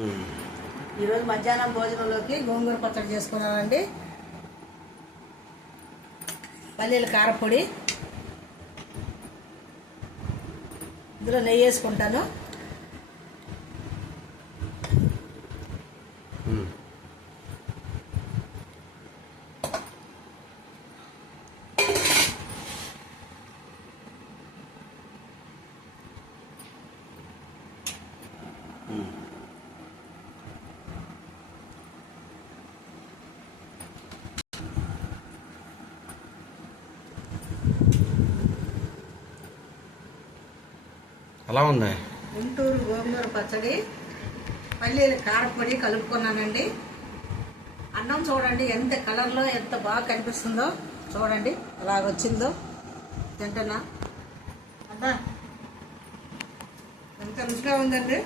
ఈరోజు మధ్యాహ్నం భోజనంలోకి గోంగూర పచ్చడి చేసుకున్నానండి. పల్లీల కారపొడి, ఇందులో నెయ్యి వేసుకుంటాను. ఎలా ఉంది? గుంటూరు గోంగూర పచ్చడి, పల్లీల కారపొడి కలుపుకున్నానండి. అన్నం చూడండి ఎంత కలర్లో ఎంత బాగా కనిపిస్తుందో చూడండి, అలాగొచ్చిందో. తింటున్నా అబ్బా, ఎంత రుచిగా ఉందండి.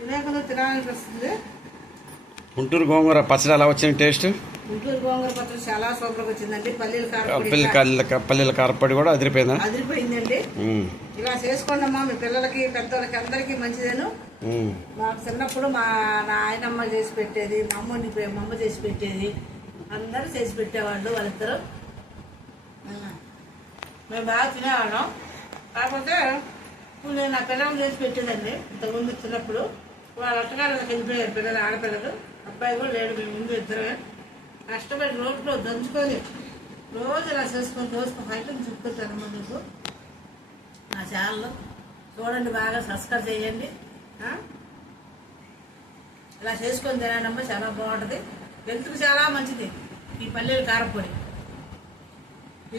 తినేకలు తినాలనిపిస్తుంది. గుంటూరు గోంగూర పచ్చడి ఎలా వచ్చింది టేస్ట్? గుంటూరు గోంగూర పచ్చడి చాలా సూపర్గా వచ్చిందండి. పల్లీల కారపొడి కూడా అదిరిపోయిందండి. ఇలా చేసుకోండమ్మా, మీ పిల్లలకి పెద్దలకి అందరికీ మంచిదేను. నాకు చిన్నప్పుడు నా ఆయనమ్మ చేసి పెట్టేది, మా అమ్మ చేసి పెట్టేది, అందరూ చేసి పెట్టేవాళ్ళు. వాళ్ళిద్దరు మేము బాగా తినేవాళ్ళం. కాకపోతే ఇప్పుడు నేను నా పిల్లలు చేసి పెట్టేదండి ఇంతకుముందు చిన్నప్పుడు. వాళ్ళ అట్టగాళ్ళకి వెళ్ళిపోయారు పిల్లలు, ఆడపిల్లలు. అబ్బాయి కూడా లేడు. మేము ముందు ఇద్దరమే కష్టపడి రోడ్లో దంచుకొని రోజు ఇలా చేసుకొని దోసుకొని ఐటమ్ చెప్పుకుంటానమ్మా మీకు. నా ఛానల్లో చూడండి, బాగా సబ్స్క్రైబ్ చేయండి. ఇలా చేసుకొని తినానమ్మా, చాలా బాగుంటుంది. హెల్త్కి చాలా మంచిది ఈ పల్లీల కారపొడి.